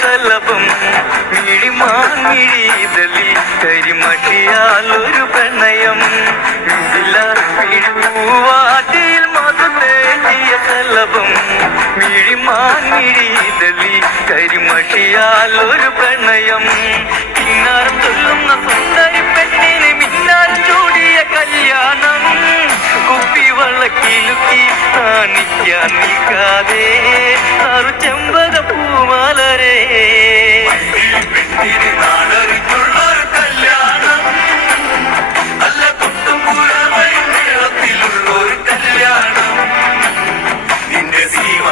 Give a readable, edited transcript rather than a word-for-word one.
ശലഭം മിഴിമാൻമിഴിതളിൽ കരിമഷിയാൽ ഒരു പ്രണയം പൂവാറ്റിൽ മധുതേറ്റിയ ശലഭം മിഴിമാൻമിഴിതളിൽ കരിമഷിയാൽ ഒരു പ്രണയം കിന്നാരം ചൊല്ലുന്ന സുന്ദരി പെണ്ണിന് മിന്നാൽ ചൂടിയ കല്യാണം കുപ്പിവളക്കിലുക്കി കാണിക്കാൻ നിൽക്കാതെ ആറു ചെമ്പക പൂമാലരേ നാടറിഞ്ഞുള്ളൊരു കല്യാണം അല്ല തൊട്ടുപുറമേളത്തിലുള്ളൊരു കല്യാണം നിന്റെ സീമ